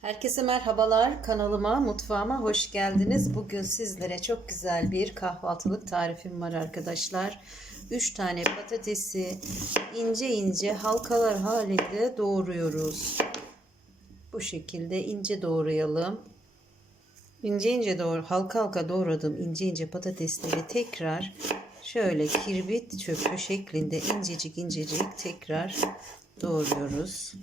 Herkese merhabalar. Kanalıma, mutfağıma hoş geldiniz. Bugün sizlere çok güzel bir kahvaltılık tarifim var arkadaşlar. 3 tane patatesi ince ince halkalar halinde doğruyoruz. Bu şekilde ince doğrayalım. İnce ince doğru, halka halka doğradığım ince ince patatesleri tekrar şöyle kirbit çöpü şeklinde incecik incecik tekrar doğruyoruz.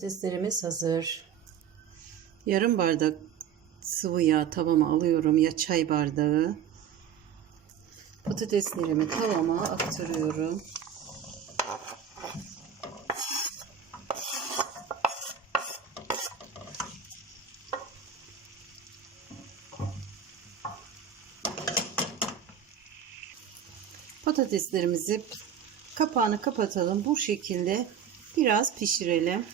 Patateslerimiz hazır. Yarım bardak sıvı yağ tavama alıyorum ya çay bardağı. Patateslerimi tavama aktarıyorum. Patateslerimizi kapağını kapatalım. Bu şekilde biraz pişirelim.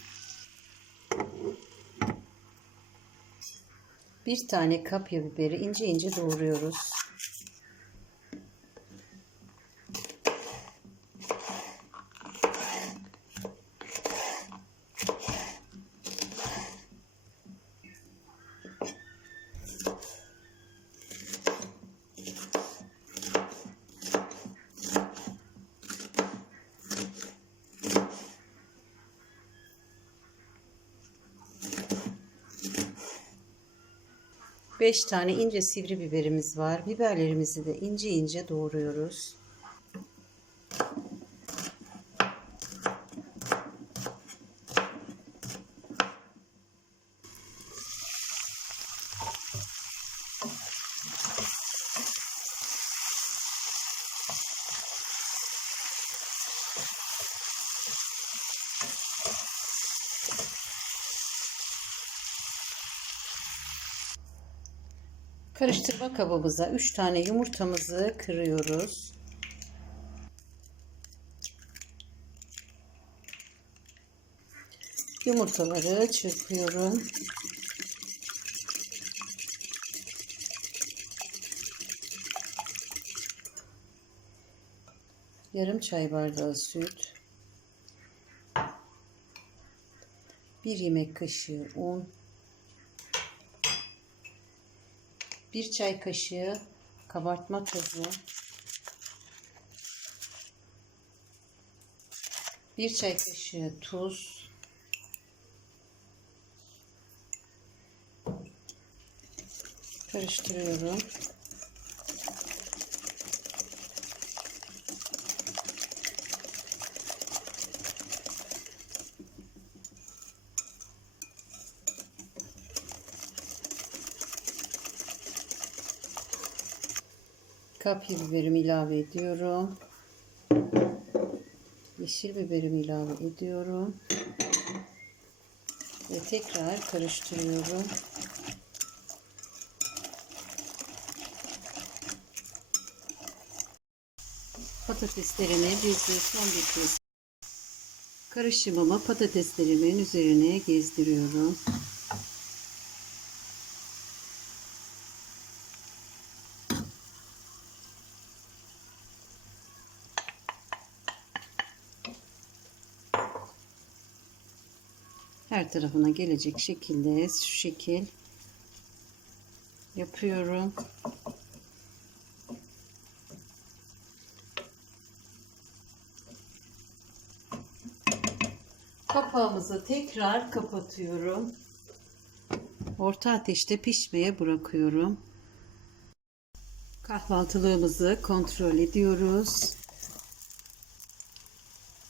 Bir tane kapya biberi ince ince doğruyoruz. Beş tane ince sivri biberimiz var. Biberlerimizi de ince ince doğruyoruz. Karıştırma kabımıza 3 tane yumurtamızı kırıyoruz. Yumurtaları çırpıyorum. Yarım çay bardağı süt. 1 yemek kaşığı un. 1 çay kaşığı kabartma tozu, 1 çay kaşığı tuz, karıştırıyorum. Kapya biberimi ilave ediyorum. Yeşil biberimi ilave ediyorum. Ve tekrar karıştırıyorum. Patateslerimi bir son bir kez karışımımı patateslerimin üzerine gezdiriyorum. Her tarafına gelecek şekilde şu şekil yapıyorum. Kapağımızı tekrar kapatıyorum. Orta ateşte pişmeye bırakıyorum. Kahvaltılığımızı kontrol ediyoruz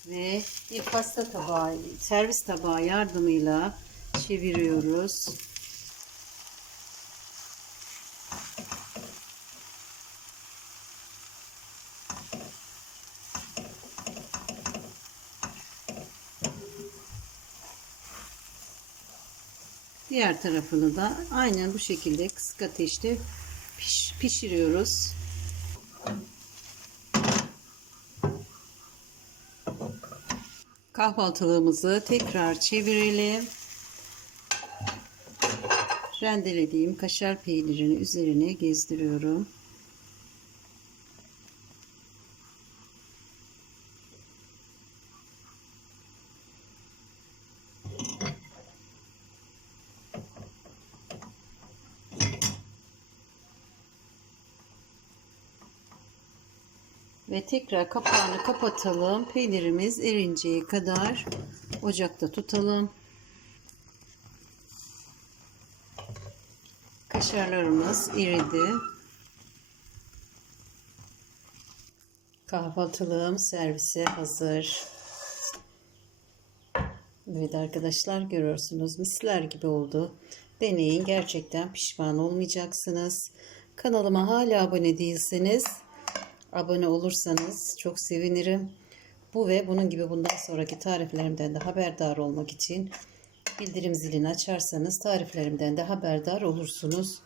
ve bir pasta tabağı, servis tabağı yardımıyla çeviriyoruz. Diğer tarafını da aynen bu şekilde kısık ateşte piş- pişiriyoruz. Kahvaltılığımızı tekrar çevirelim. Rendelediğim kaşar peynirini üzerine gezdiriyorum. Ve tekrar kapağını kapatalım. Peynirimiz erinceye kadar ocakta tutalım. Kaşarlarımız eridi. Kahvaltılığım servise hazır. Evet arkadaşlar görüyorsunuz misler gibi oldu. Deneyin gerçekten pişman olmayacaksınız. Kanalıma hala abone değilseniz abone olursanız çok sevinirim. Bu ve bunun gibi bundan sonraki tariflerimden de haberdar olmak için bildirim zilini açarsanız tariflerimden de haberdar olursunuz.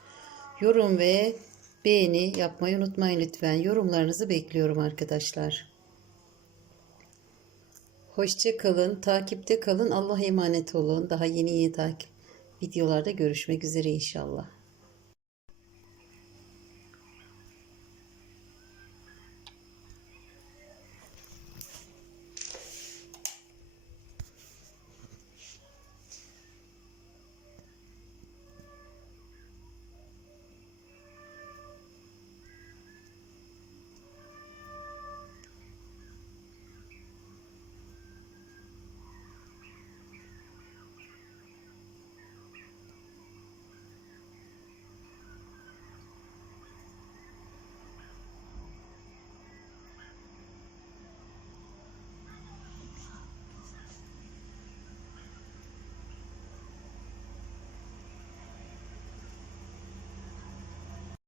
Yorum ve beğeni yapmayı unutmayın lütfen. Yorumlarınızı bekliyorum arkadaşlar. Hoşça kalın, takipte kalın. Allah'a emanet olun. Daha yeni yeni takip videolarda görüşmek üzere inşallah.